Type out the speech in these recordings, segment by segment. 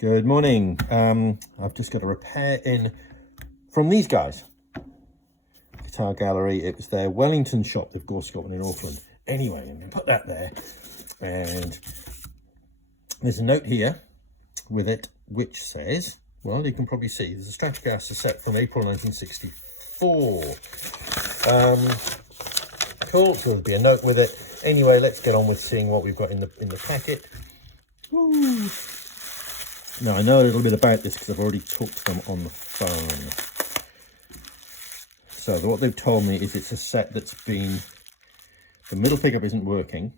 Good morning. I've just got a repair in from these guys. Guitar Gallery. It was their Wellington shop. They've got Scotland in Auckland. Anyway, I'm going to put that there. And there's a note here with it which says, well, you can probably see there's a Stratocaster set from April 1964. Cool. So there'll be a note with it. Anyway, let's get on with seeing what we've got in the packet. Woo. Now, I know a little bit about this because I've already talked to them on the phone. So what they've told me is it's a set that's been, the middle pickup isn't working,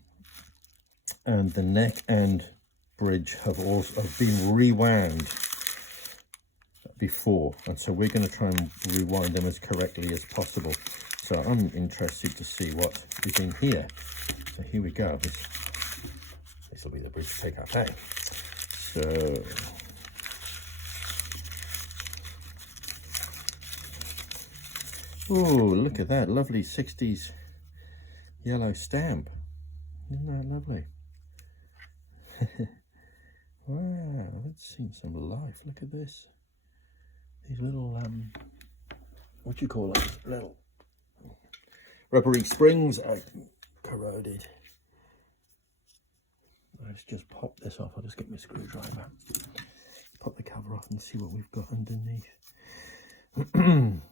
and the neck and bridge have been rewound before, and so we're going to try and rewind them as correctly as possible. So I'm interested to see what is in here. So here we go. This will be the bridge pickup, hey? So oh, look at that lovely 60s yellow stamp. Isn't that lovely? Wow, that's seen some life. Look at this. These little what do you call them? Little rubbery springs are corroded. Let's just pop this off. I'll just get my screwdriver. Pop the cover off and see what we've got underneath. Come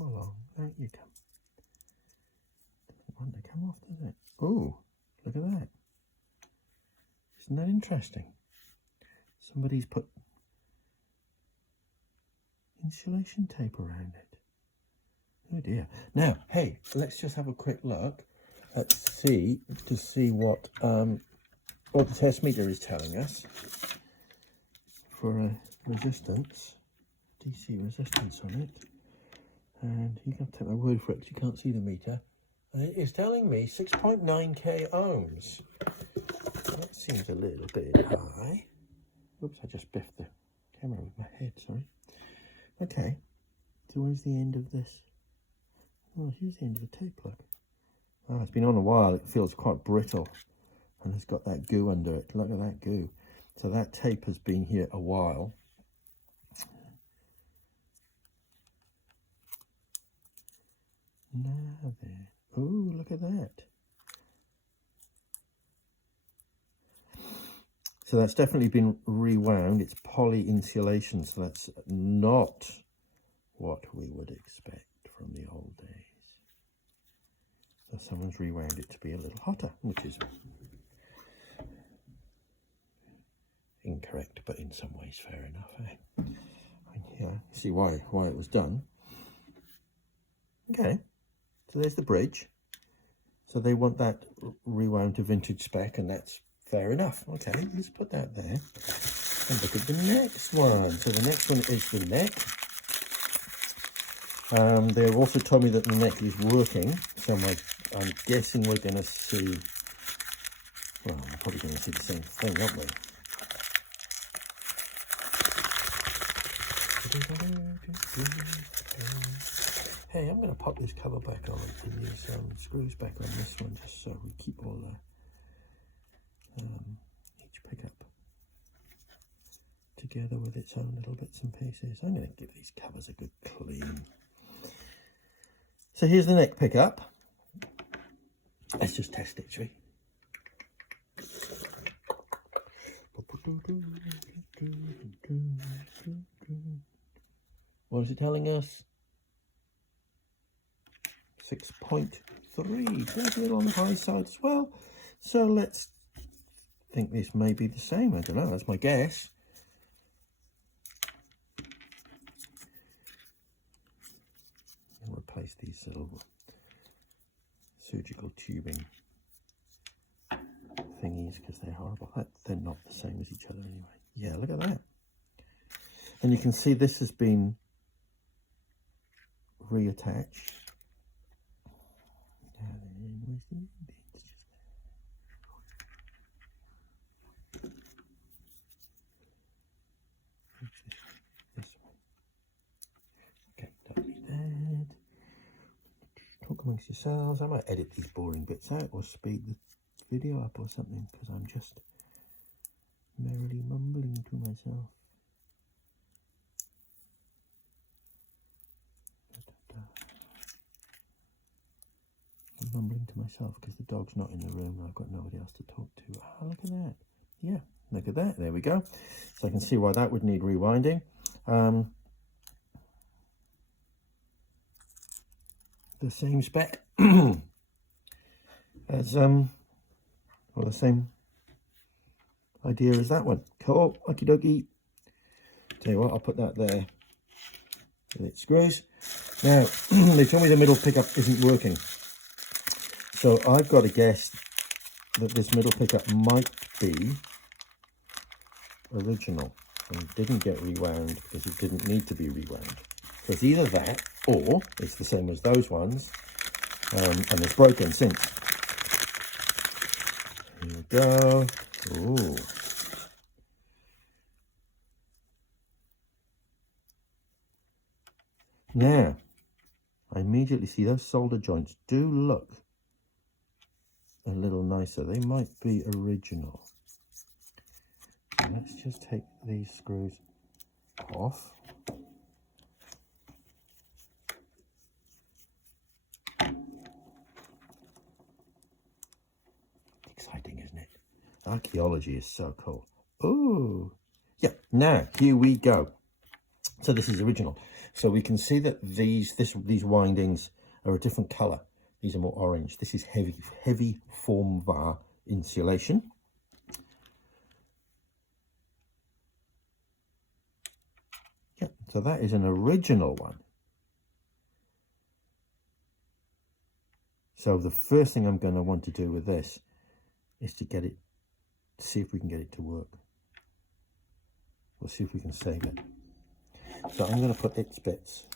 along, out you come. Doesn't want to come off, does it? Oh, look at that. Isn't that interesting? Somebody's put insulation tape around it. Oh dear. Now, hey, let's just have a quick look to see what the test meter is telling us for a resistance, DC resistance on it. And you can take my word for it because you can't see the meter. And it is telling me 6.9k ohms. That seems a little bit high. Oops, I just biffed the camera with my head, sorry. Okay, so where's the end of this? Oh, here's the end of the tape, look. Oh, it's been on a while. It feels quite brittle. And it's got that goo under it. Look at that goo. So that tape has been here a while. Now then. Oh, look at that. So that's definitely been rewound. It's poly insulation, so that's not what we would expect from the old days. So someone's rewound it to be a little hotter, which is incorrect, but in some ways fair enough, eh? Yeah, see why it was done. Okay. So there's the bridge. So they want that rewound to vintage spec, and that's fair enough. Okay, let's put that there. And look at the next one. So the next one is the neck. They've also told me that the neck is working. So I'm guessing we're going to see, well, we're probably going to see the same thing, aren't we? Hey, I'm going to pop this cover back on and use screws back on this one just so we keep all the each pickup together with its own little bits and pieces. I'm going to give these covers a good clean. So here's the neck pickup. Let's just test it, shall we? What is it telling us? 6.3, that's a little on the high side as well. So let's think this may be the same. I don't know, that's my guess. I'll replace these little surgical tubing thingies because they're horrible. They're not the same as each other anyway. Yeah, look at that. And you can see this has been reattached. This amongst yourselves. I might edit these boring bits out or speed the video up or something, because I'm just merrily mumbling to myself. I'm mumbling to myself because the dog's not in the room and I've got nobody else to talk to. Oh, look at that. Yeah, look at that. There we go. So I can see why that would need rewinding. The same spec as well, the same idea as that one. Cool, okie dokie. Tell you what, I'll put that there with its screws. Now they told me the middle pickup isn't working, so I've got to guess that this middle pickup might be original and didn't get rewound because it didn't need to be rewound. So it's either that or it's the same as those ones, and it's broken since. Here we go. Ooh. Now, I immediately see those solder joints do look a little nicer. They might be original. So let's just take these screws off. Exciting, isn't it? Archaeology is so cool. Oh, yeah. Now, here we go. So this is original. So we can see that these windings are a different color. These are more orange. This is heavy form var insulation. Yeah, so that is an original one. So the first thing I'm going to want to do with this is to get it, see if we can get it to work. We'll see if we can save it. So I'm going to put its bits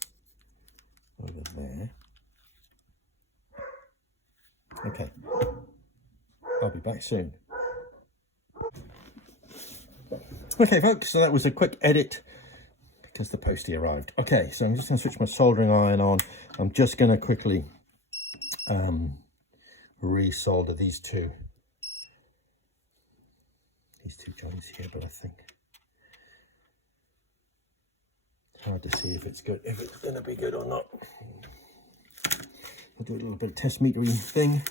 over there. Okay, I'll be back soon. Okay folks, so that was a quick edit because the postie arrived. Okay, so I'm just going to switch my soldering iron on. I'm just going to quickly re-solder these two joints here, but I think it's hard to see if it's good, if it's going to be good or not. We'll do a little bit of test metering thing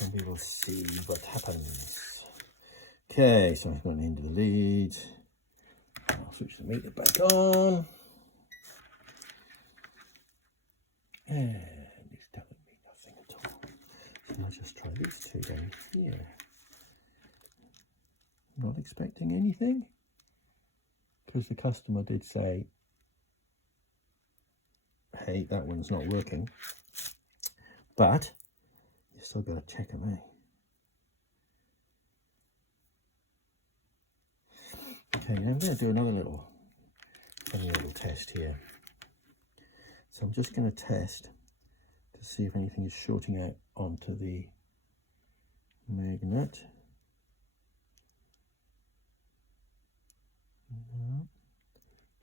and we will see what happens. Okay, so I'm going into the lead. I'll switch the meter back on. And it's telling me nothing at all. So I'll just try these two down here. Not expecting anything, because the customer did say, hey, that one's not working. But you still got to check them, eh? Okay, now I'm going to do another funny little test here. So I'm just going to test to see if anything is shorting out onto the magnet. No,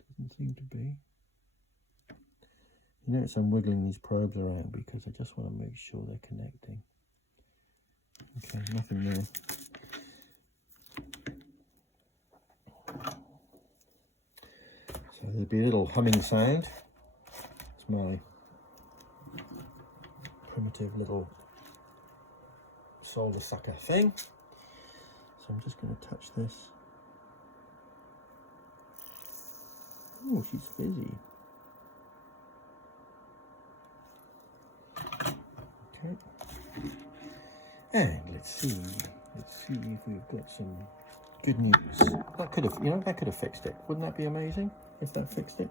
doesn't seem to be. You notice I'm wiggling these probes around because I just want to make sure they're connecting. Okay, nothing there. So there'll be a little humming sound. It's my primitive little solder sucker thing. So I'm just going to touch this. Oh, she's fizzy. Okay. And let's see if we've got some good news. That could have, that could have fixed it. Wouldn't that be amazing if that fixed it?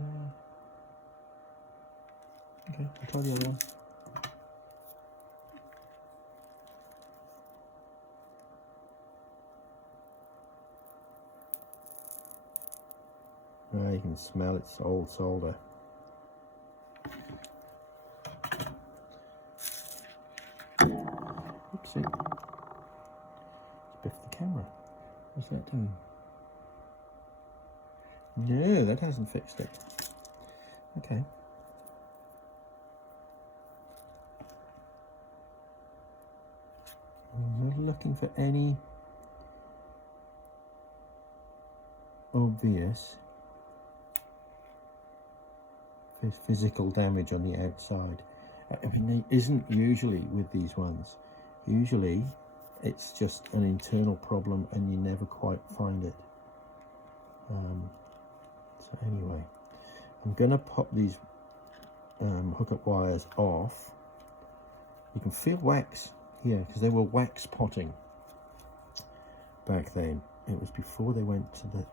No. Okay, I'll try the other one. Oh, you can smell it's old solder. Oopsie. Let's biff the camera. What's that doing? No, that hasn't fixed it. Okay. I'm not looking for any obvious physical damage on the outside. I mean, it isn't usually with these ones. Usually it's just an internal problem and you never quite find it. So anyway, I'm gonna pop these hookup wires off. You can feel wax here because they were wax potting back then. It was before they went to the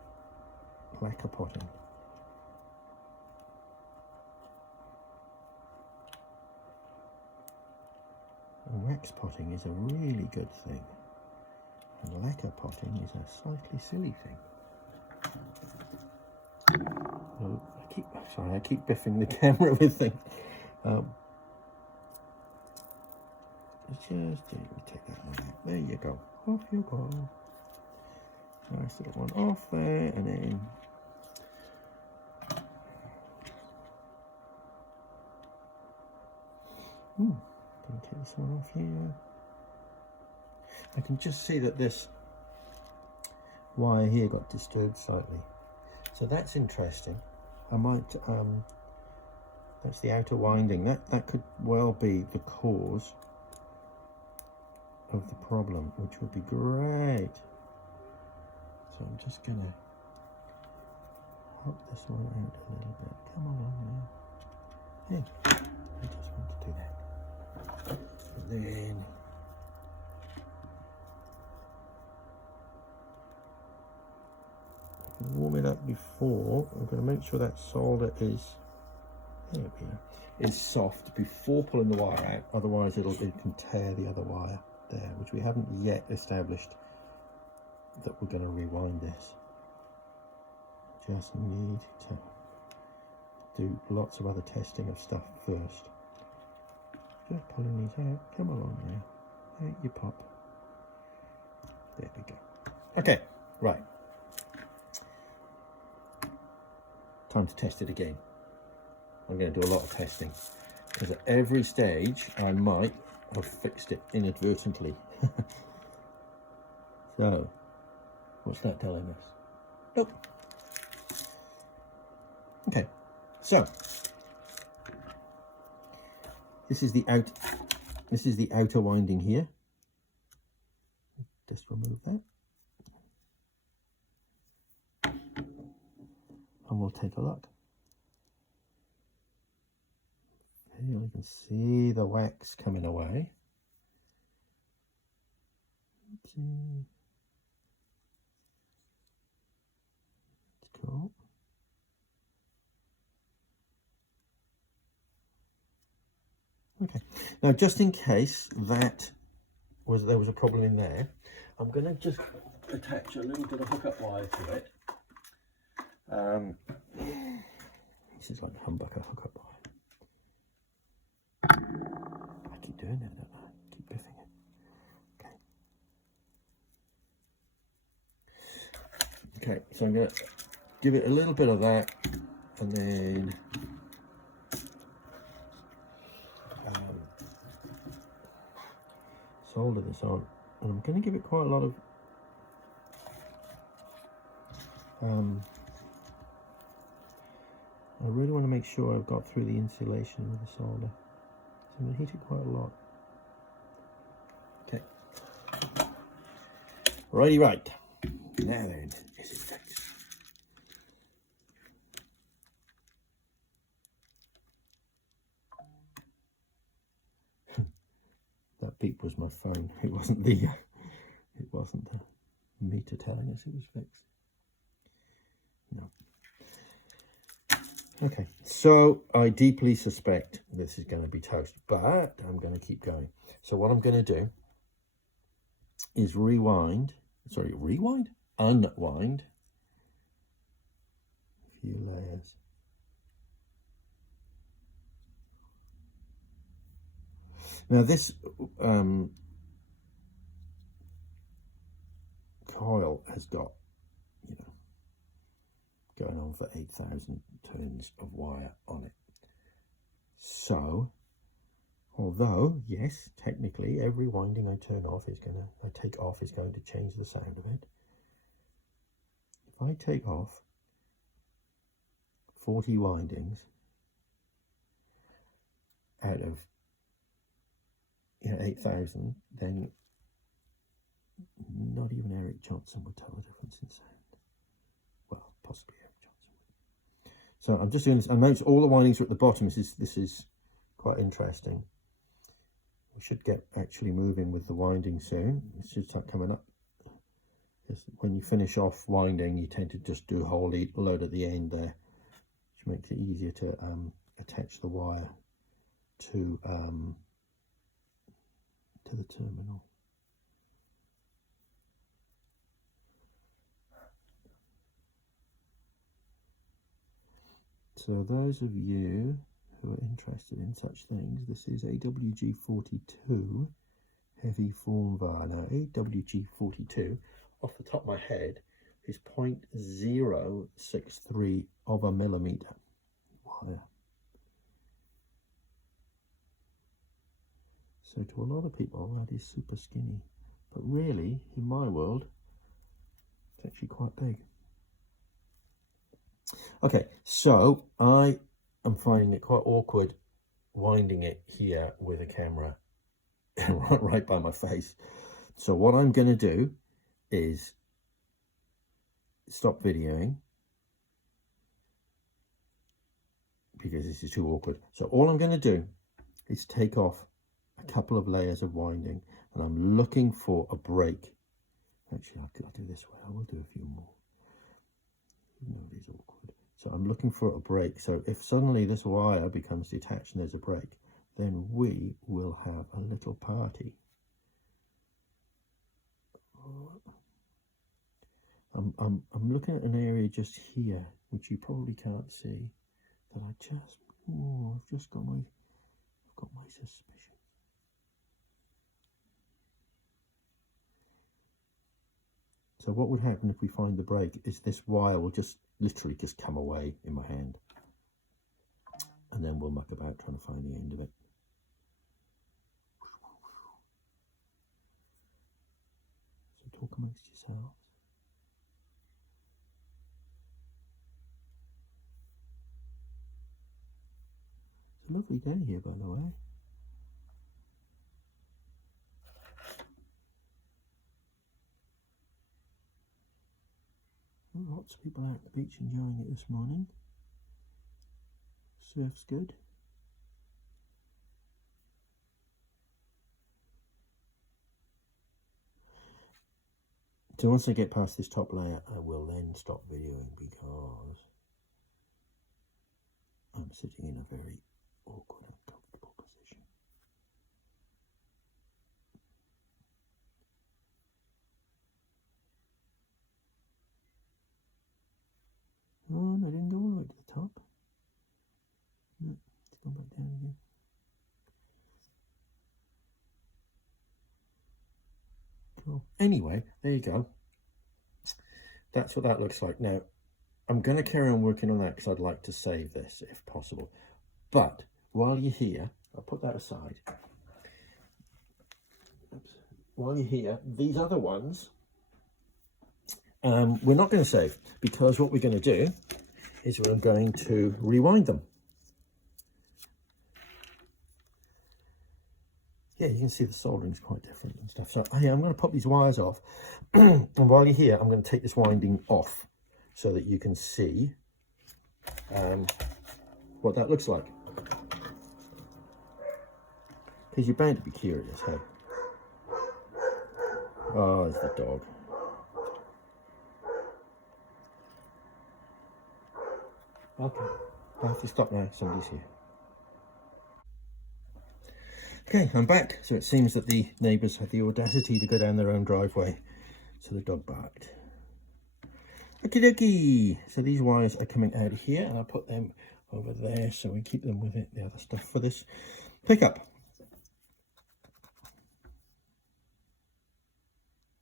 lacquer potting. And wax potting is a really good thing, and lacquer potting is a slightly silly thing. Oh, I keep biffing the camera with things. Just take that one out. There you go. Off you go. Nice little one off there, and then gonna take this one off here. I can just see that this wire here got disturbed slightly, so that's interesting. I might that's the outer winding. That could well be the cause of the problem, which would be great. So I'm just gonna help this one out a little bit. Come along now. Hey, I just want to do that. And then warm it up before. I'm going to make sure that solder is, there we go, is soft before pulling the wire out. Otherwise it can tear the other wire there, which we haven't yet established that we're going to rewind this. Just need to do lots of other testing of stuff first. Just pulling these out. Come along now. Out you pop. There we go. Okay, right. Time to test it again. I'm going to do a lot of testing because at every stage I might have fixed it inadvertently. So, what's that telling us? Nope. Okay, so this is the outer winding here. Just remove that. And we'll take a look. Here we can see the wax coming away. Oopsie. That's cool. Okay, now just in case there was a problem in there, I'm going to just attach a little bit of hookup wire to it. This is like humbucker hookup wire. I keep doing that, don't I? Keep biffing it. Okay. Okay, so I'm going to give it a little bit of that, and then solder this on. And I'm going to give it quite a lot of I really want to make sure I've got through the insulation with the solder. So I'm going to heat it quite a lot. Okay. Righty right. Now then, is it fixed? That beep was my phone. It wasn't the meter telling us it was fixed. No. Okay, so I deeply suspect this is going to be toast, but I'm going to keep going. So what I'm going to do is unwind a few layers. Now this coil has got, going on for 8,000 turns of wire on it. So, although, yes, technically every winding I take off is going to change the sound of it. If I take off 40 windings out of 8,000, then not even Eric Johnson would tell the difference in sound. Well, possibly Eric Johnson. So I'm just doing this. I notice all the windings are at the bottom. This is quite interesting. We should get actually moving with the winding soon. It should start coming up. Because when you finish off winding, you tend to just do a whole load at the end there, which makes it easier to attach the wire to the terminal. So those of you who are interested in such things, this is AWG42 heavy form wire. Now AWG42, off the top of my head, is 0.063 of a millimeter wire. So to a lot of people that is super skinny, but really in my world it's actually quite big. Okay, so I am finding it quite awkward winding it here with a camera right by my face. So what I'm going to do is stop videoing because this is too awkward. So all I'm going to do is take off a couple of layers of winding, and I'm looking for a break. Actually, I'll do this way. I will do a few more. Nobody's awkward. So I'm looking for a break. So if suddenly this wire becomes detached and there's a break, then we will have a little party. I'm looking at an area just here, which you probably can't see, that I've just got my suspicion. So what would happen if we find the break is this wire will just literally just come away in my hand, and then we'll muck about trying to find the end of it. So talk amongst yourselves. It's a lovely day here, by the way. Lots of people out at the beach enjoying it this morning. Surf's good. So once I get past this top layer, I will then stop videoing because I'm sitting in a very awkward and uncomfortable position. Oh, no, I didn't go all the way to the top. No, it's gone back down again. Cool. Anyway, there you go. That's what that looks like. Now, I'm going to carry on working on that because I'd like to save this if possible. But while you're here, I'll put that aside. Oops. While you're here, these other ones, we're not going to save, because what we're going to do is we're going to rewind them. Yeah, you can see the soldering's quite different and stuff. So I'm going to pop these wires off. And while you're here, I'm going to take this winding off so that you can see what that looks like. Because you're bound to be curious, hey? Oh, there's the dog. Okay, I have to stop now, somebody's here. Okay, I'm back. So it seems that the neighbours had the audacity to go down their own driveway, so the dog barked. Okie dokie. So these wires are coming out here, and I'll put them over there so we keep them with it, the other stuff for this pickup.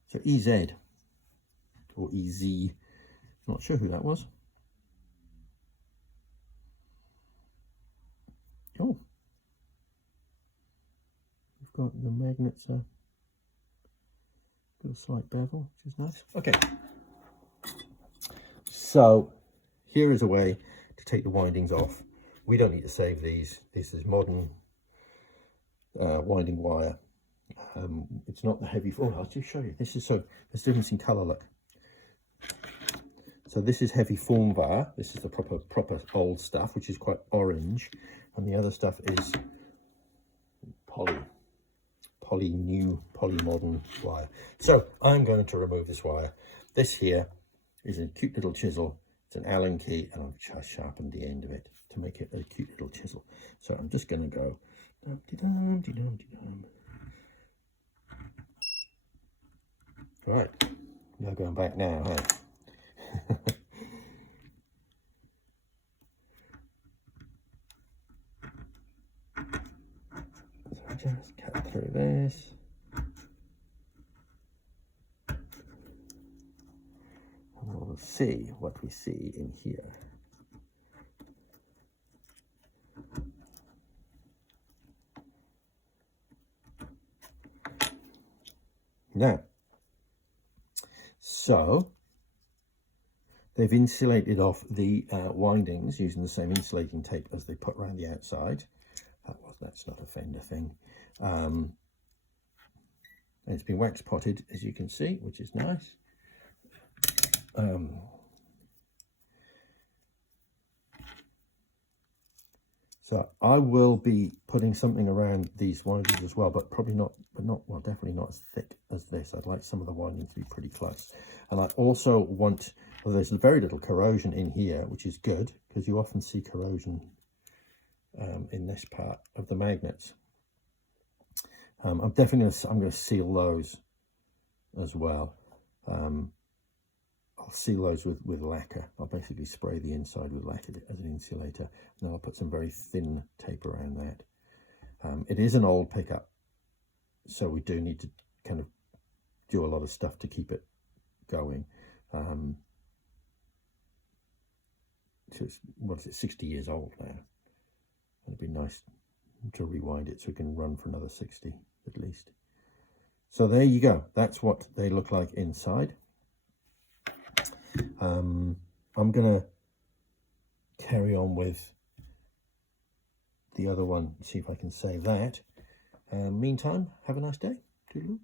So EZ or EZ, not sure who that was. the magnets are got a slight bevel, which is nice. Okay, so here is a way to take the windings off. We don't need to save these. This is modern winding wire. It's not the heavy. Oh, I'll just show you. This is so there's difference in color. Look. So this is heavy form wire. This is the proper old stuff, which is quite orange, and the other stuff is poly modern wire. So I'm going to remove this wire. This here is a cute little chisel. It's an Allen key, and I've sharpened the end of it to make it a cute little chisel. So I'm just going to go. Right, now going back now, hey. So just cut through this. And we'll see what we see in here. Now, so they've insulated off the windings using the same insulating tape as they put around the outside. That's not a Fender thing. And it's been wax potted, as you can see, which is nice. So I will be putting something around these windings as well, but probably not, well, definitely not as thick as this. I'd like some of the windings to be pretty close. And I also want, well, there's very little corrosion in here, which is good, because you often see corrosion in this part of the magnets. I'm definitely going to seal those as well. I'll seal those with lacquer. I'll basically spray the inside with lacquer as an insulator, and then I'll put some very thin tape around that. It is an old pickup, so we do need to kind of do a lot of stuff to keep it going. So it's, what is it, 60 years old now. It'd be nice to rewind it so it can run for another 60 at least. So there you go. That's what they look like inside. I'm going to carry on with the other one, see if I can save that. Meantime, have a nice day. Toodaloo.